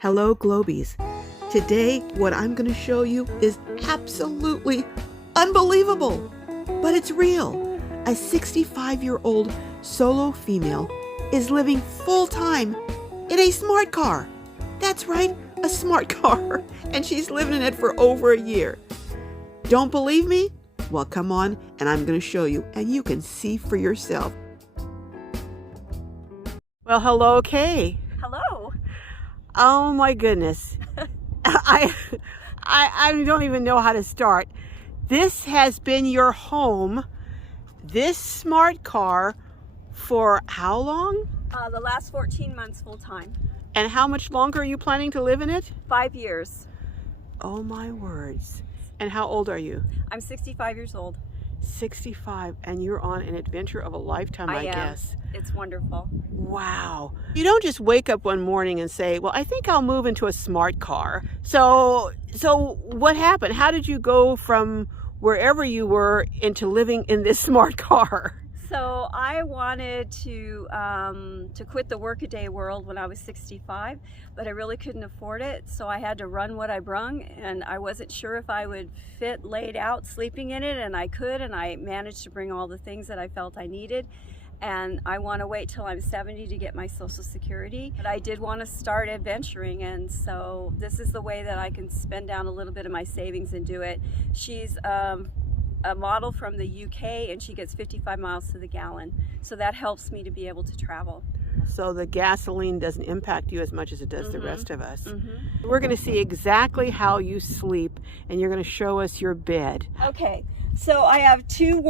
Hello Globies. Today what I'm going to show you is absolutely unbelievable, but it's real. A 65-year-old solo female is living full-time in a smart car. That's right, a smart car, and she's living in it for over a year. Don't believe me? Well, come on, and I'm going to show you, and you can see for yourself. Well, hello, Kay. Hello. Oh my goodness. I don't even know how to start. This has been your home, this smart car, for how long? The last 14 months full time. And how much longer are you planning to live in it? 5 years. Oh my words. And how old are you? I'm 65 years old. 65, and you're on an adventure of a lifetime, I guess. It's wonderful. Wow. You don't just wake up one morning and say, well, I think I'll move into a smart car. So what happened? How did you go from wherever you were into living in this smart car? So I wanted to quit the workaday world when I was 65, but I really couldn't afford it. So I had to run what I brung, and I wasn't sure if I would fit laid out sleeping in it, and I could, and I managed to bring all the things that I felt I needed. And I want to wait till I'm 70 to get my Social Security. But I did want to start adventuring, and so this is the way that I can spend down a little bit of my savings and do it. She's a model from the UK, and she gets 55 miles to the gallon. So that helps me to be able to travel. So the gasoline doesn't impact you as much as it does the rest of us. We're going to see exactly how you sleep, and you're going to show us your bed. Okay, so I have two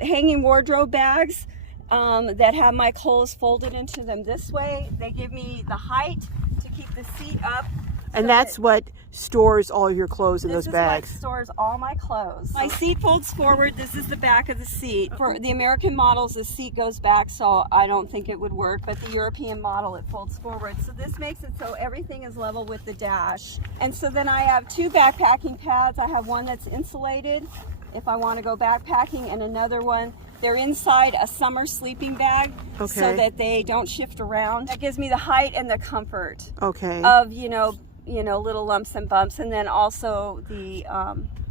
hanging wardrobe bags that have my clothes folded into them this way. They give me the height to keep the seat up. And that's what stores all your clothes in those bags. This is what stores all my clothes. My seat folds forward. This is the back of the seat. For the American models, the seat goes back, so I don't think it would work. But the European model, it folds forward. So this makes it so everything is level with the dash. And so then I have two backpacking pads. I have one that's insulated if I want to go backpacking, and another one. They're inside a summer sleeping bag, so that they don't shift around. That gives me the height and the comfort of, you know, little lumps and bumps. And then also the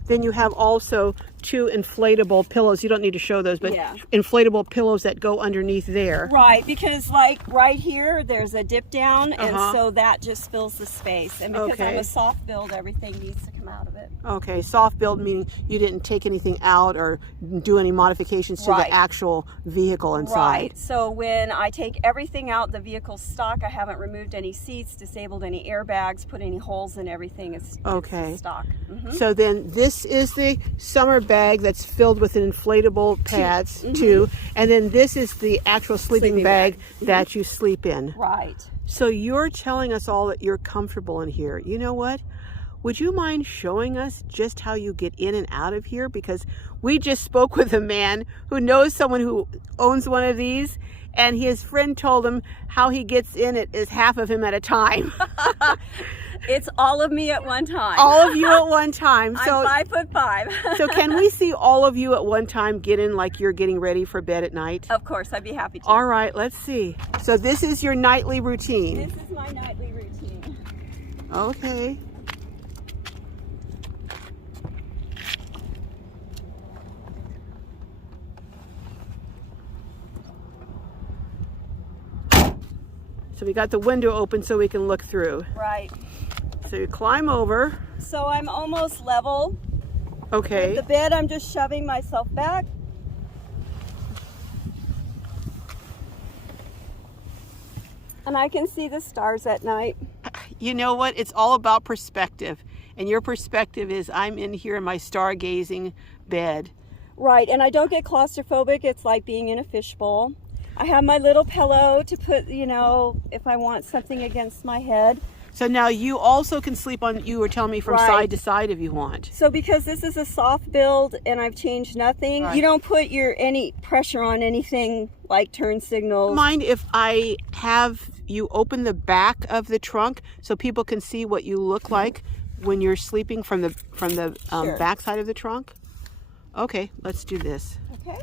then you have also two inflatable pillows. You don't need to show those, but inflatable pillows that go underneath there. Right, because like right here, there's a dip down, and so that just fills the space. And because I'm a soft build, everything needs to come out of it. Okay, soft build meaning you didn't take anything out or do any modifications to the actual vehicle inside. Right, so when I take everything out, the vehicle's stock. I haven't removed any seats, disabled any airbags, put any holes in everything. It's stock. So then this is the summer bag that's filled with an inflatable pads too, and then this is the actual sleeping bag that you sleep in. Right. So you're telling us all that you're comfortable in here. You know what? Would you mind showing us just how you get in and out of here? Because we just spoke with a man who knows someone who owns one of these, and his friend told him how he gets in it is half of him at a time. It's all of me at one time. All of you at one time. So, I'm 5'5". So can we see all of you at one time get in like you're getting ready for bed at night? Of course, I'd be happy to. All right, let's see. So this is your nightly routine. This is my nightly routine. Okay. So we got the window open so we can look through. Right. So you climb over. So I'm almost level. Okay. With the bed, I'm just shoving myself back. And I can see the stars at night. You know what? It's all about perspective. And your perspective is I'm in here in my stargazing bed. Right, and I don't get claustrophobic. It's like being in a fishbowl. I have my little pillow to put, you know, if I want something against my head. So now you also can sleep on, you were telling me, from side to side if you want. So because this is a soft build and I've changed nothing, you don't put any pressure on anything like turn signals. Mind if I have you open the back of the trunk so people can see what you look like when you're sleeping from the back side of the trunk? Okay, let's do this. Okay.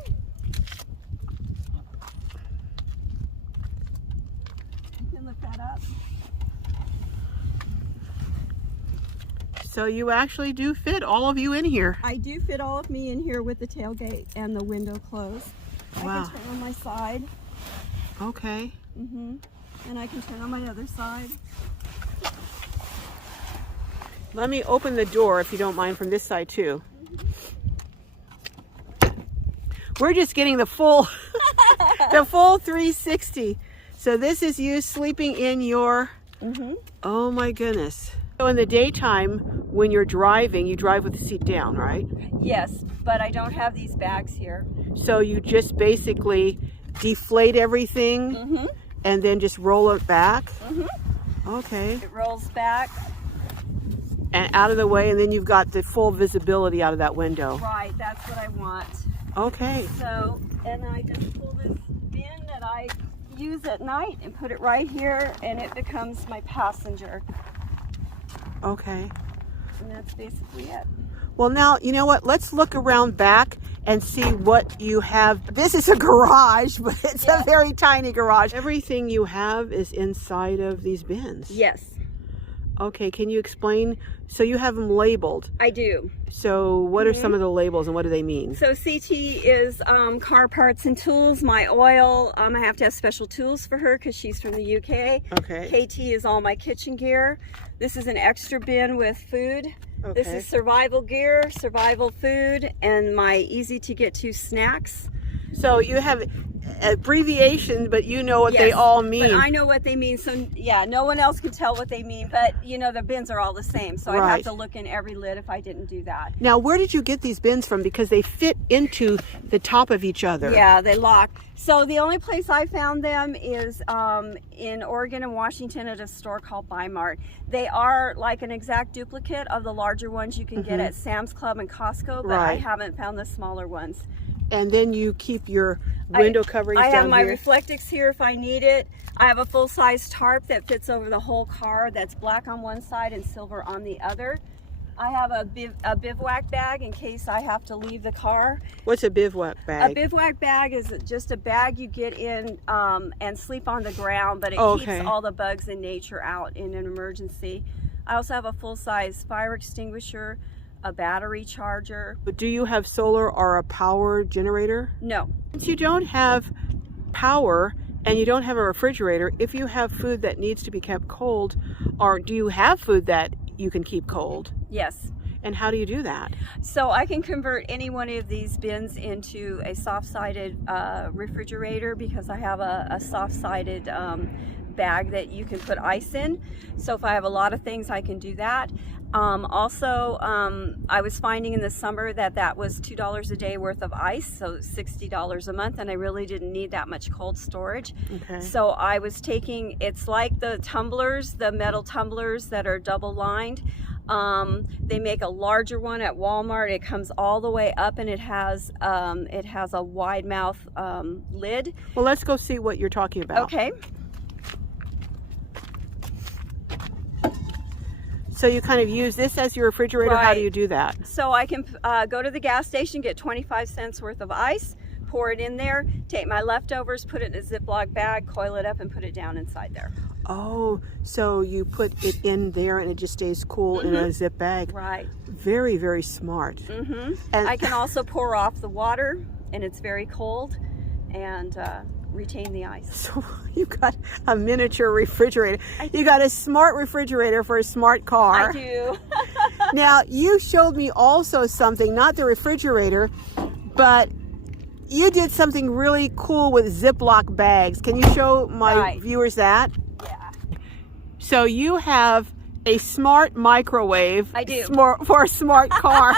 You can look that up. So you actually do fit all of you in here. I do fit all of me in here with the tailgate and the window closed. Wow. I can turn on my side. Okay. And I can turn on my other side. Let me open the door, if you don't mind, from this side too. We're just getting the full, the full 360. So this is you sleeping in your, oh my goodness. So in the daytime, when you're driving, you drive with the seat down, right? Yes, but I don't have these bags here. So you just basically deflate everything and then just roll it back? Okay. It rolls back. And out of the way, and then you've got the full visibility out of that window. Right, that's what I want. Okay. So, and I just pull this bin that I use at night and put it right here, and it becomes my passenger. Okay. And that's basically it. Well, now, you know what? Let's look around back and see what you have. This is a garage, but it's a very tiny garage. Everything you have is inside of these bins. Yes, Okay, can you explain? So you have them labeled. I do. So what are some of the labels and what do they mean? So CT is car parts and tools. My oil, I have to have special tools for her because she's from the UK. Okay. KT is all my kitchen gear. This is an extra bin with food. Okay. This is survival gear, survival food, and my easy to get to snacks. So you have abbreviations, but you know what they Yes, all mean. But I know what they mean, so yeah, no one else can tell what they mean, but you know, the bins are all the same, so I'd have to look in every lid if I didn't do that. Now, where did you get these bins from? Because they fit into the top of each other. Yeah, they lock. So the only place I found them is in Oregon and Washington at a store called Buy Mart. They are like an exact duplicate of the larger ones you can get at Sam's Club and Costco, but I haven't found the smaller ones. And then you keep your window coverings down here. I have my Reflectix here if I need it. I have a full-size tarp that fits over the whole car that's black on one side and silver on the other. I have a bivouac bag in case I have to leave the car. What's a bivouac bag? A bivouac bag is just a bag you get in and sleep on the ground, but it keeps all the bugs in nature out in an emergency. I also have a full-size fire extinguisher, a battery charger. But do you have solar or a power generator? No. Since you don't have power and you don't have a refrigerator, if you have food that needs to be kept cold, or do you have food that you can keep cold? Yes. And how do you do that? So I can convert any one of these bins into a soft-sided refrigerator because I have a soft-sided bag that you can put ice in. So if I have a lot of things, I can do that. Also, I was finding in the summer that was $2 a day worth of ice, so $60 a month, and I really didn't need that much cold storage. Okay. So I was taking, it's like the tumblers, the metal tumblers that are double lined. They make a larger one at Walmart. It comes all the way up and it has a wide mouth lid. Well, let's go see what you're talking about. Okay. So you kind of use this as your refrigerator. How do you do that? So I can go to the gas station, get 25 cents worth of ice, pour it in there, take my leftovers, put it in a Ziploc bag, coil it up, and put it down inside there. Oh, so you put it in there and it just stays cool in a zip bag. Right. Very, very smart. And And I can also pour off the water, and it's very cold, and retain the ice. so you got a miniature refrigerator. You got a smart refrigerator for a smart car. I do. Now, you showed me also something, not the refrigerator, but you did something really cool with Ziploc bags. Can you show my viewers that? Yeah. So you have a smart microwave. I do. For a smart car.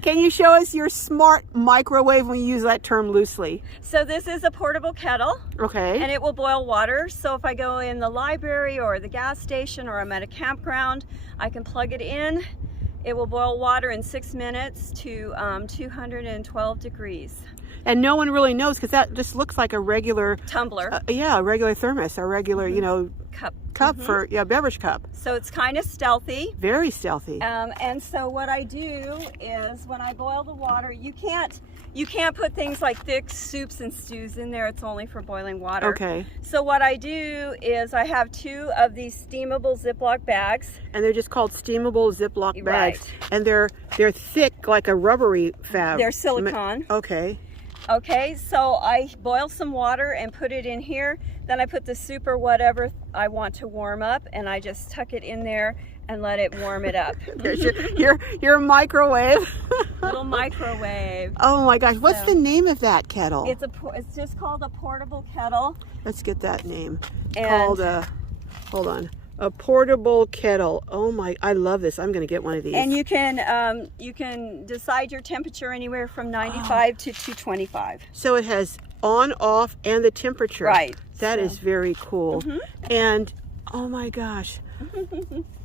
Can you show us your smart microwave when you use that term loosely? So this is a portable kettle. Okay. And it will boil water. So if I go in the library or the gas station or I'm at a campground, I can plug it in. It will boil water in 6 minutes to 212 degrees. And no one really knows because that just looks like a regular Tumbler. Yeah, a regular thermos, a regular, cup. Cup for, yeah, beverage cup. So it's kind of stealthy. Very stealthy. And so what I do is when I boil the water, you can't put things like thick soups and stews in there. It's only for boiling water. Okay. So what I do is I have 2 of these steamable Ziploc bags. And they're just called steamable Ziploc bags. Right. And they're thick like a rubbery fabric. They're silicone. Okay. Okay, so I boil some water and put it in here. Then I put the soup or whatever I want to warm up, and I just tuck it in there and let it warm it up. There's your microwave. Little microwave. Oh my gosh, what's the name of that kettle? It's just called a portable kettle. Let's get that name. And Called hold on. A portable kettle. Oh my, I love this. I'm going to get one of these. And you can decide your temperature anywhere from 95 to 225. So it has on, off, and the temperature. Right. That is very cool. And oh my gosh.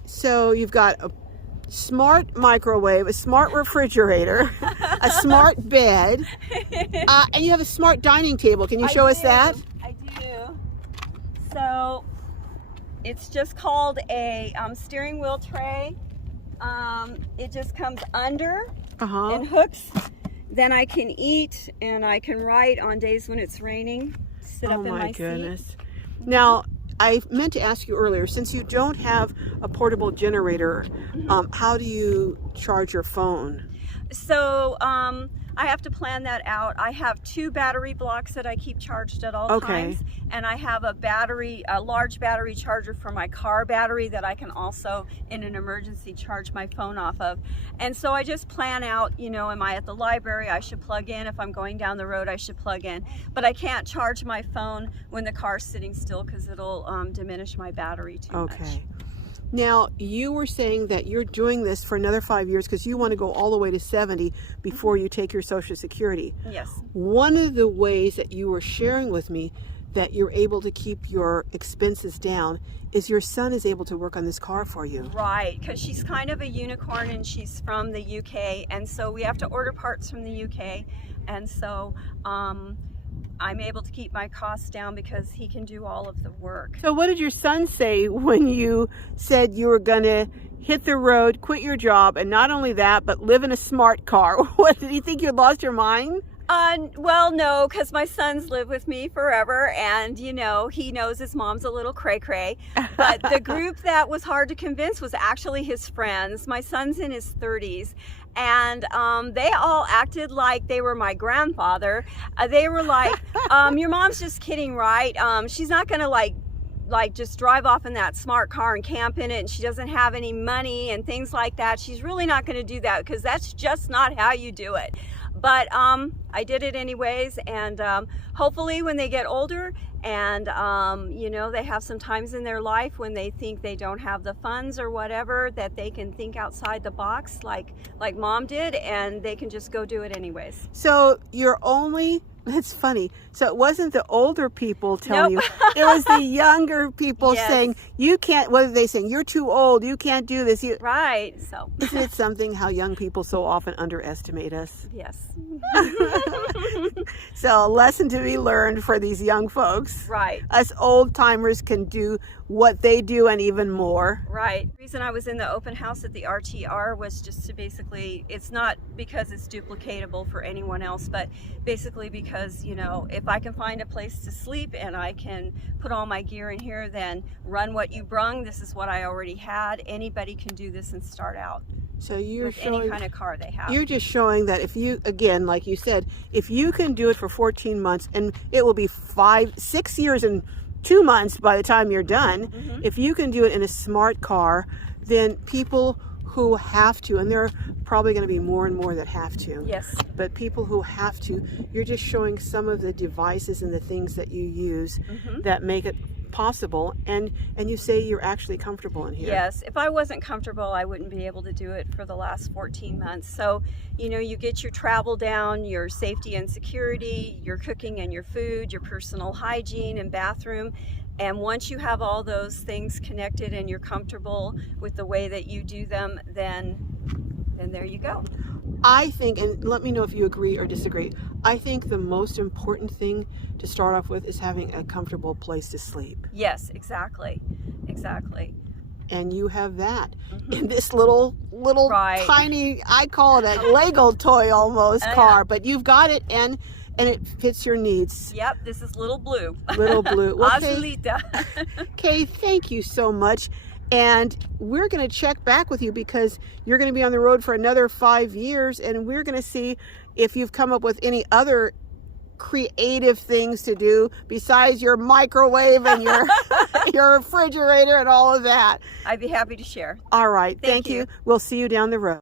So you've got a smart microwave, a smart refrigerator, a smart bed, and you have a smart dining table. Can you show us that? I do. So it's just called a steering wheel tray. It just comes under and hooks. Then I can eat and I can write on days when it's raining. Sit up in my goodness. seat. Now, I meant to ask you earlier, since you don't have a portable generator, how do you charge your phone? So I have to plan that out. I have 2 battery blocks that I keep charged at all times, and I have a large battery charger for my car battery that I can also, in an emergency, charge my phone off of. And so I just plan out, am I at the library? I should plug in. If I'm going down the road, I should plug in. But I can't charge my phone when the car's sitting still because it'll diminish my battery too much. Now, you were saying that you're doing this for another 5 years because you want to go all the way to 70 before you take your Social Security. Yes. One of the ways that you were sharing with me that you're able to keep your expenses down is your son is able to work on this car for you. Right, because she's kind of a unicorn and she's from the UK, and so we have to order parts from the UK, and so I'm able to keep my costs down because he can do all of the work. So what did your son say when you said you were going to hit the road, quit your job, and not only that, but live in a smart car? What, did he think you had lost your mind? Well, no, because my son's lived with me forever, and he knows his mom's a little cray-cray. But the group that was hard to convince was actually his friends. My son's in his 30s, and they all acted like they were my grandfather. They were like, your mom's just kidding, right? She's not gonna like just drive off in that smart car and camp in it, and she doesn't have any money and things like that. She's really not gonna do that because that's just not how you do it. But I did it anyways, and hopefully when they get older and they have some times in their life when they think they don't have the funds or whatever, that they can think outside the box like Mom did, and they can just go do it anyways. So that's funny. So it wasn't the older people telling you, it was the younger people saying, you can't, what are they saying? You're too old, you can't do this. Right, so. Isn't it something how young people so often underestimate us? Yes. So a lesson to be learned for these young folks. Right. Us old timers can do what they do and even more. Right. The reason I was in the open house at the RTR was just to basically, it's not because it's duplicatable for anyone else, but basically because, if I can find a place to sleep and I can put all my gear in here, then run what you brung. This is what I already had. Anybody can do this and start out. So you're with showing, any kind of car they have. You're just showing that if you, again, like you said, if you can do it for 14 months, and it will be 6 years and 2 months by the time you're done, if you can do it in a smart car, then people who have to, and there are probably going to be more and more that have to. Yes. But people who have to, you're just showing some of the devices and the things that you use that make it possible, and you say you're actually comfortable in here. Yes, if I wasn't comfortable, I wouldn't be able to do it for the last 14 months. So, you get your travel down, your safety and security, your cooking and your food, your personal hygiene and bathroom. And once you have all those things connected and you're comfortable with the way that you do them, then there you go. I think, and let me know if you agree or disagree, I think the most important thing to start off with is having a comfortable place to sleep. Yes, exactly. Exactly. And you have that in this little Right. tiny, I call it a Lego toy almost car, but you've got it and it fits your needs. Yep, this is Little Blue. Little Blue. Well, Azulita. Kay, thank you so much. And we're going to check back with you because you're going to be on the road for another 5 years, and we're going to see if you've come up with any other creative things to do besides your microwave and your refrigerator and all of that. I'd be happy to share. All right. Thank you. We'll see you down the road.